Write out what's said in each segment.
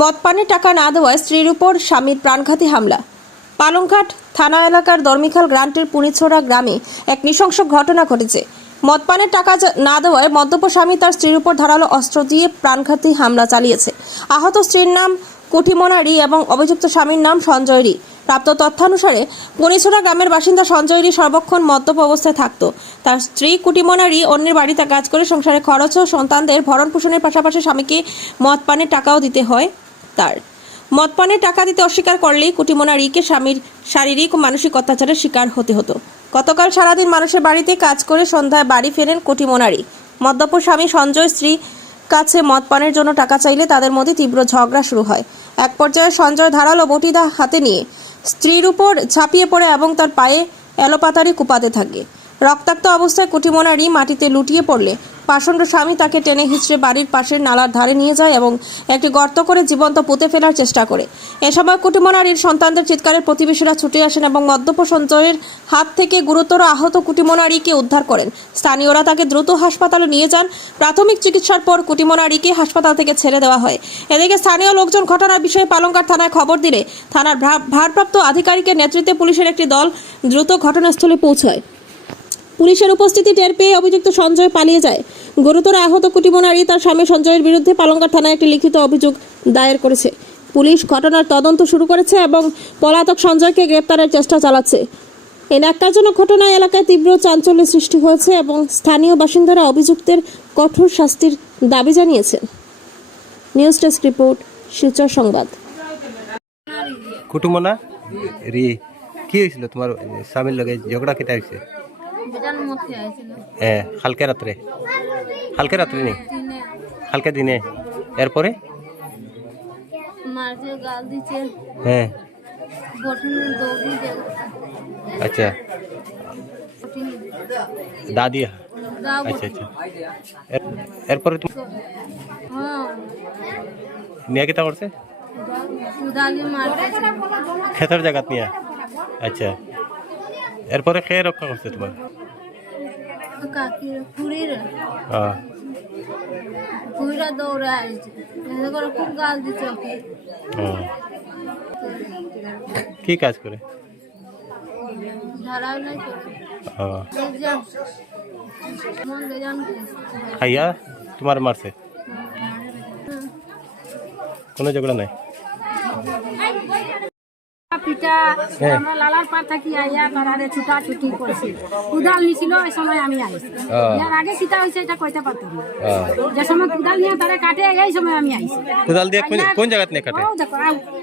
মদ পানের টাকা না দেওয়ায় স্ত্রীর উপর স্বামীর প্রাণঘাতী হামলা। পালংঘাট থানা এলাকার দরমিখাল গ্রান্টের পুনিছড়া গ্রামে এক নৃশংস ঘটনা ঘটেছে। মদ পানের টাকা না দেওয়ায় মদ্যপ স্বামী তার স্ত্রীর উপর ধারালো অস্ত্র দিয়ে প্রাণঘাতী হামলা চালিয়েছে। আহত স্ত্রীর নাম কুটিমোনা রি এবং অভিযুক্ত স্বামীর নাম সঞ্জয় রি। প্রাপ্ত তথ্যানুসারে পুনিছড়া গ্রামের বাসিন্দা সঞ্জয় রি সর্বক্ষণ মদ্যপ অবস্থায় থাকত। তার স্ত্রী কুটিমোনা রি অন্যের বাড়িতে কাজ করে সংসারে খরচ ও সন্তানদের ভরণ পোষণের পাশাপাশি স্বামীকে মদ পানের টাকাও দিতে হয়। তার মদ পানের টাকা দিতে অস্বীকার করলেই কুটিমোনা রিকে স্বামীর শারীরিক ও মানসিক অত্যাচারের শিকার হতে হতো। গতকাল সারাদিন মানুষের বাড়িতে কাজ করে সন্ধ্যায় বাড়ি ফেরেন কুটিমোনা রি। মদ্যপ স্বামী সঞ্জয় স্ত্রী কাছে মদ পানের জন্য টাকা চাইলে তাদের মধ্যে তীব্র ঝগড়া শুরু হয়। এক পর্যায়ে সঞ্জয় ধারালো বটিদা হাতে নিয়ে স্ত্রীর উপর ঝাঁপিয়ে পড়ে এবং তার পায়ে এলোপাতাড়ি কুপাতে থাকে। রক্তাক্ত অবস্থায় কুটিমোনা রি মাটিতে লুটিয়ে পড়লে পাষণ্ড স্বামী তাকে টেনে হিঁচড়ে বাড়ির পাশের নালার ধারে নিয়ে যায় এবং একটি গর্ত করে জীবন্ত পুঁতে ফেলার চেষ্টা করে। এ সময় কুটিমোনা রির সন্তানদের চিৎকারে প্রতিবেশীরা ছুটে আসেন এবং মদ্যপ সঞ্জয়ের হাত থেকে গুরুতর আহত কুটিমোনা রিকে উদ্ধার করেন। স্থানীয়রা তাকে দ্রুত হাসপাতালে নিয়ে যান। প্রাথমিক চিকিৎসার পর কুটিমোনা রিকে হাসপাতাল থেকে ছেড়ে দেওয়া হয়। এদিকে স্থানীয় লোকজন ঘটনার বিষয়ে পালংঘাট থানায় খবর দিলে থানার ভারপ্রাপ্ত আধিকারিকের নেতৃত্বে পুলিশের একটি দল দ্রুত ঘটনাস্থলে পৌঁছায়। পুলিশের উপস্থিতি টের পেয়ে অভিযুক্ত সঞ্জয় পালিয়ে যায়। গুরুতর আহত কুটিমোনা রি তার স্বামী সঞ্জয়ের বিরুদ্ধে পালংঘাট থানায় একটি লিখিত অভিযোগ দায়ের করেছে। পুলিশ ঘটনার তদন্ত শুরু করেছে এবং পলাতক সঞ্জয়কে গ্রেপ্তারের চেষ্টা চালাচ্ছে। এই ন্যাক্কারজনক ঘটনায় এলাকায় তীব্র চাঞ্চল্যের সৃষ্টি হয়েছে এবং স্থানীয় বাসিন্দারা অভিযুক্তের কঠোর শাস্তির দাবি জানিয়েছেন। নিউজ ডেস্ক রিপোর্ট, শিলচর সংবাদ। কুটুমনা রি কি হয়েছিল তোমার স্বামীর লগে ঝগড়া কেটে হয়েছে? কালকে রাত্রে নেই কালকে দিনে এরপরে হ্যাঁ আচ্ছা দাদিয়া আচ্ছা আচ্ছা এরপরে তুমি নিয়ে কেটা করছে ক্ষেতের জায়গাত নিয়ে আচ্ছা এরপরে খেয়ে রক্ষা করছে তোমার কি কাজ করে? খাইয়া তোমার মারছে? কোনো ঝগড়া নাই? পিঠা আমরা লালার পার থাকি আইয়া তারারে ছুটাছুটি করছি। কুদাল নিছিল ওই সময় আমি আইছি। এর আগে কিটা হইছে এটা কইতে পারতাম না। যে সময় কুদাল নিয়ে তারা কাটে এই সময় আমি আইছি। কুদাল দিয়ে কোন জায়গা থেকে কাটে? ও দেখো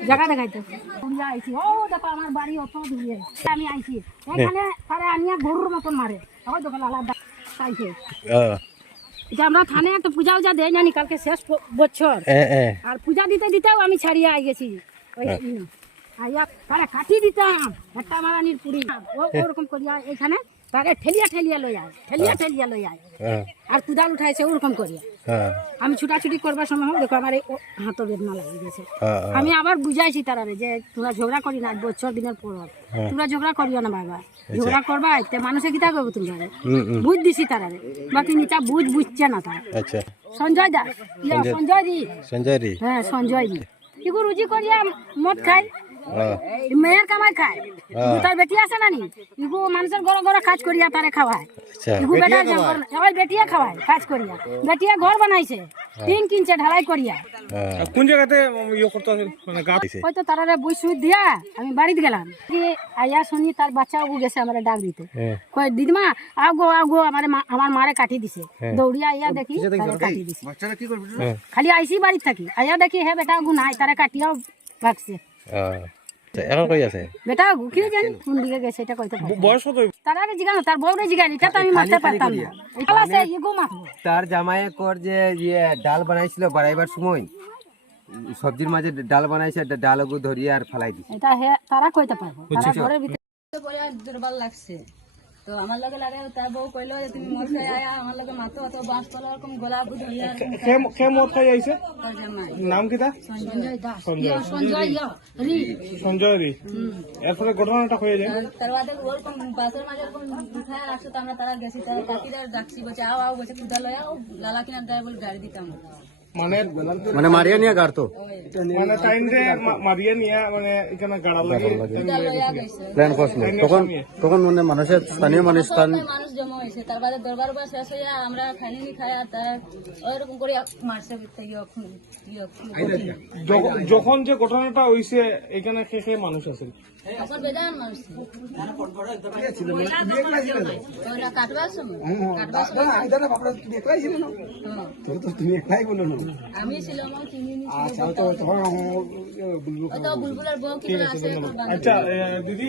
জায়গা দেখাইতে আমি আইছি। ও দেখো আমার বাড়ি অত দূরে আমি আইছি। এখানে তারা আনিয়া গরুর মতন মারে। ওই দেখো লালার পাইছে। এটা আমরা থানে একটা পূজা দেই জানি কালকে শেষ বছর। আর পূজা দিতে দিতেও আমি ছাড়িয়ে আই গেছি। ওই আইয়া তারা কাটি দিতাম একটা মারানির পুরি ওরকম করিয়া এখানে তারে ঠেলিয়া লই আয় আর কুদাল উঠাইছে ওরকম করিয়া আমি ছুটাছুটি করবার সময় দেখো আমার এই হাতে বেদনা লাগিয়ে গেছে। আমি আবার বুঝাইছি তারারে যে তোমরা ঝগড়া করি না, বছর দিনের পর তোমরা ঝগড়া করিও না বাবা, ঝগড়া করবা এতে মানুষে কিতা করবো তোমরা বুঝ দিছি তারারে, বাকি নিতা বুঝছে না তারা। সঞ্জয় দা সঞ্জয় রি হ্যাঁ সঞ্জয় রি ইগু রুজি করিয়া মদ খাই মেয়ের কামাই খায়। তার বেটি আছে না নি ইগু মানুষের ঘর ঘর কাজ করিয়া তারে খাওয়ায়। ইগু বেটা সবাই বেটিয়া খাওয়ায় কাজ করিয়া। বেটিয়া ঘর বানাইছে 3 কিনছে ঢালাই করিয়া। কোন জায়গাতে ইয়ে করতে মানে গাছ হয়তো তারারে বই সুই দিয়া আমি বাড়িতে গেলাম। আইয়া শুনি তার বাচ্চা ও গেছে আমারে ডাক দিতে, কয় দিদিমা আগো আমার মারে কাটি দিছে। দৌড়িয়া আইয়া দেখি কাটি দিছে। বাচ্চারা কি করবে? খালি আইসি বাড়ি থাকি আইয়া দেখি হে বেটা আগু নাই, তারা কাটিয়াও রাখছে। এখন কই আছে বেটা কি জানি কোন দিকে গেছে এটা কইতে পারি। বয়স কত? তারারে জিগানো তার বউরে জিগানি এটা তো আমি মারতে পারতাম না। এটা আছে ইগো মারবো। তার জামাই কর যে ডাল বানাইছিল বাড়াইবার সময় সবজির মাঝে ডাল বানাইছে, ডালগু ধরিয়ে আর ফেলাই দিছে। এটা হে তারা কইতে পারবো। তারা ঘরের ভিতরে বড় দুর্বল লাগছে তো আমার লগে লাগে তার বউ কইলো যে তুমি মদ খাই আয়া আমার লগে মাতো অত বাঁশ তলা এরকম গলা বুঝ হইয়া কে মদ খাই আইছে? তার জামাই নাম কি তা? সঞ্জয় দাস সঞ্জয় রি। এরপরে ঘটনাটা হয়ে যায় তারপরে ওরকম বাসের মাঝে এরকম উঠায় আসছে তো আমরা তারা গেছি, তারা কাকিদার ডাকছি বলছে আও বলছে কুদা লয়া লালা কিনা দেয় বলে গাড়ি দিতাম। মানে মানে মারিয়া নিয়ে গাড়তো মানে টাইম যে মারিয়ে নিয়ে মানে এখানে গাড়া লাগে এটা লইয়া গেছে প্ল্যান করছিল তখন তখন মানে মানুষের স্থানীয় মানুষ স্থান মানুষ জমা হয়েছে তার বাদে দরবার বা শেষ হইয়া আমরা খাইনি খায়া তার ওইরকম করে মারছে যখন যে ঘটনাটা হইছে এখানে কে কে মানুষ আছে এখন বেজান মানুষ ওরা কাটবার সময় আমি ছিলাম চিনি বুলবুলের বউ কি আছে আচ্ছা দিদি